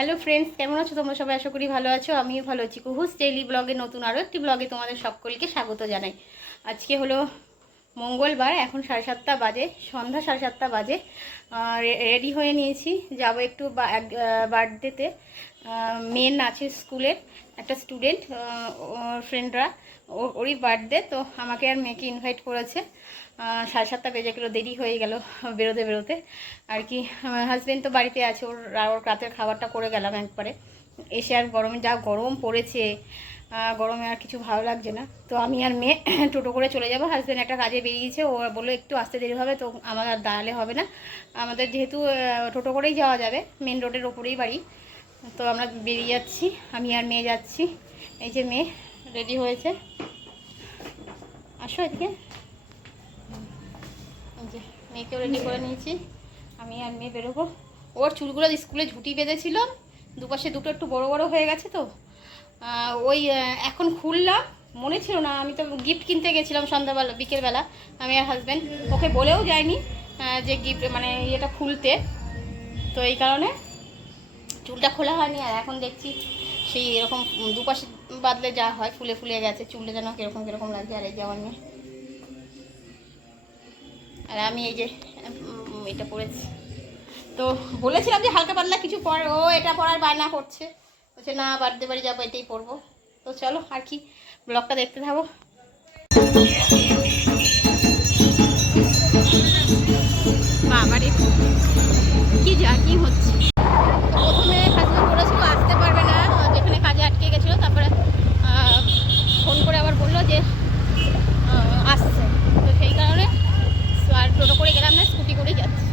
Hello friends, কেমন আছো তোমরা সবাই? আশা করি ভালো আছো। আমিও ভালো আছি। কুহুস ডেইলি ব্লগে নতুন আরও একটি ব্লগে তোমাদের সকলকে স্বাগত জানাই। আজকে হলো মঙ্গলবার, এখন 7:30 বাজে, সন্ধ্যা 7:30 বাজে। রেডি হয়ে নিয়েছি, যাব একটু বার্থডেতে। মেন আছে স্কুলের একটা স্টুডেন্ট, ওর ফ্রেন্ডরা, ওরই বার্থডে, তো আমাকে আর মেয়েকে ইনভাইট করেছে। 7:30 বেজে গেলো, দেরি হয়ে গেল বেরোতে বেরোতে আর কি। আমার হাজব্যান্ড তো বাড়িতে আছে, ওর রাতের খাবারটা করে গেলাম একবারে। এসে আর গরমে, যা গরম পড়েছে, গরমে আর কিছু ভালো লাগছে না। তো আমি আর মেয়ে টোটো করে চলে যাব। হাজব্যান্ড একটা কাজে বেরিয়েছে, ও বললো একটু আসতে দেরি হবে, তো আমার আর দাঁড়ালে হবে না। আমাদের যেহেতু টোটো করেই যাওয়া যাবে, মেন রোডের ওপরেই বাড়ি, তো আমরা বেরিয়ে যাচ্ছি। আমি আর মেয়ে যাচ্ছি। এই যে মেয়ে রেডি হয়েছে, আসো এদিকে। এই যে মেয়েকেও রেডি করে নিয়েছি, আমি আর মেয়ে বেরোবো। ওর চুলগুলো স্কুলে ঝুঁটি বেঁধেছিল, দুপাশে দুটো একটু বড় বড় হয়ে গেছে, তো ওই এখন খুললাম, মনে ছিল না। আমি তো গিফট কিনতে গেছিলাম সন্ধ্যাবেলা, বিকেলবেলা, আমি আর হাজব্যান্ড। ওকে বলেও যায়নি যে গিফট মানে এটা খুলতে, তো এই কারণে চুলটা খোলা হয়নি। আর এখন দেখছি সেই এরকম দুপাশে বাদলে যা হয়, ফুলে ফুলে গেছে চুলটা, যেন কীরকম কীরকম লাগছে। আর এই যে আমার মেয়ে, আর আমি এই যে এটা পরেছি। তো বলেছিলাম যে হালকা পাতলা কিছু পরে, ও এটা পরার বায়না করছে, বলছে না বার্থডে বাড়ি যাবো, এটাই পরবো। তো চলো আর কি, ব্লগটা দেখতে থাকো। বাবারে কি জার্কিং হচ্ছে। প্রথমে হাজব্যান্ড বলেছিল আসতে পারবে না, যেখানে কাজে আটকে গেছিলো। তারপরে ফোন করে আবার বললো যে আসছে, তো সেই কারণে আর টোটো করে গেলাম না, স্কুটি করেই যাচ্ছি।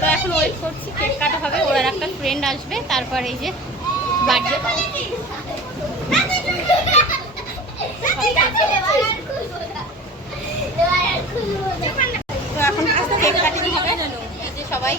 তো এখন ওয়েট করছি, কেক কাটা হবে, ওর আর একটা ফ্রেন্ড আসবে, তারপর এই যে বার্থডে। তো এখন কেক কাটিং হবে, এই যে সবাই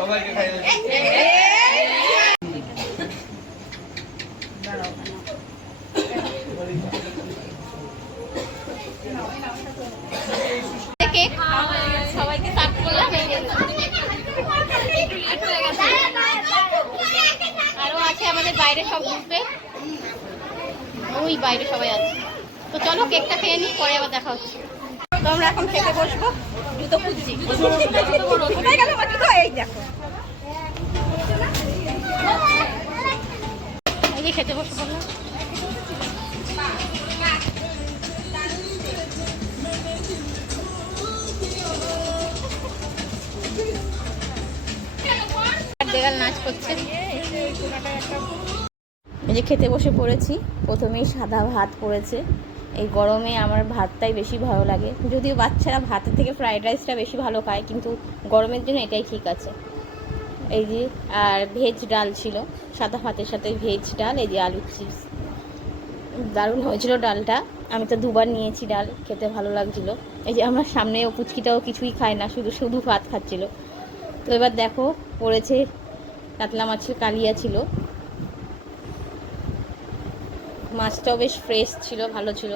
সবাইকে খাইয়ে কেক সবাইকে সার্ভ করলাম। আরও আছে আমাদের বাইরে সব ঘুরবে, ওই বাইরে সবাই আছে। তো চলো কেকটা খেয়ে নিই, পরে আবার দেখা হচ্ছে। তো আমরা এখন খেতে বসবো, জুতো খুঁজছি, এই দেখো এই যে খেতে বসবো না। দেগাল নাচ করছে। এই যে খেতে বসে পড়েছি, প্রথমেই সাদা ভাত পড়েছে। এই গরমে আমার ভাতটাই বেশি ভালো লাগে, যদিও বাচ্চারা ভাতের থেকে ফ্রাইড রাইসটা বেশি ভালো খায়, কিন্তু গরমের জন্য এটাই ঠিক আছে। এই যে আর ভেজ ডাল ছিল, সাদা ভাতের সাথে ভেজ ডাল, এই যে আলুর চিপস, দারুণ হয়েছিল ডালটা। আমি তো দুবার নিয়েছি ডাল, খেতে ভালো লাগছিলো। এই যে আমার সামনে ও পুচকিটাও কিছুই খায় না, শুধু শুধু ভাত খাচ্ছিল। তো এবার দেখো পড়েছে কাতলা মাছের কালিয়া ছিল, মাছটাও বেশ ফ্রেশ ছিল, ভালো ছিল।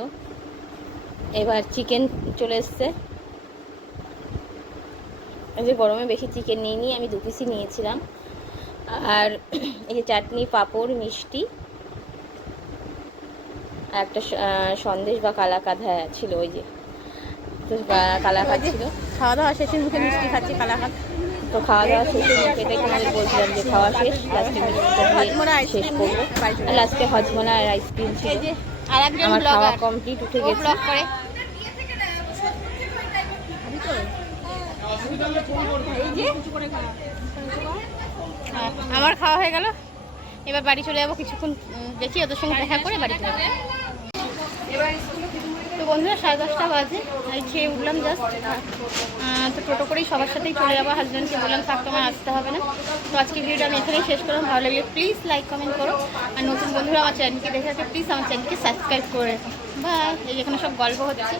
এবার চিকেন চলে এসছে। এই যে গরমে বেশি চিকেন নিইনি, আমি 2 পিসই নিয়েছিলাম। আর এই যে চাটনি, পাঁপড়, মিষ্টি, আর একটা সন্দেশ বা কালাকাঁদ ছিল ওই যে তো কালাকাঁদ ছিল। খাওয়া দাওয়া শেষে মুখে মিষ্টি খাচ্ছি কালাকাঁদ। তো খাওয়া দাওয়া শেষে মুখেটাই তোমাদের বলছিলাম যে খাওয়া শেষ, লাস্টে হজমোলা শেষ আইসক্রিম করবো। আর লাস্টে হজমোলা আর আইসক্রিম ছিল। এই যে আর একজন আমার খাওয়া ব্লগার কমপ্লিট, উঠে ও গেছি। ব্লগ করে। এই যে আমার খাওয়া হয়ে গেল, এবার বাড়ি চলে যাবো। কিছুক্ষণ দেখি ওদের সঙ্গে দেখা করে বাড়ি চলে যাবো। তো বন্ধুরা 10:30 বাজে, এই খেয়ে উঠলাম জাস্ট। তো টোটো করেই সবার সাথেই চলে যাবো। হাজব্যান্ডকে বললাম থাক, তোমার আসতে হবে না। তো আজকে ভিডিওটা আমি এখানেই শেষ করলাম। ভালো লাগলে প্লিজ লাইক কমেন্ট করো। আর নতুন বন্ধুরা আমার চ্যানেলকে দেখে থাকে প্লিজ আমার চ্যানেলকে সাবস্ক্রাইব করে রেখো। বাই। এই যেখানে সব গল্প হচ্ছে।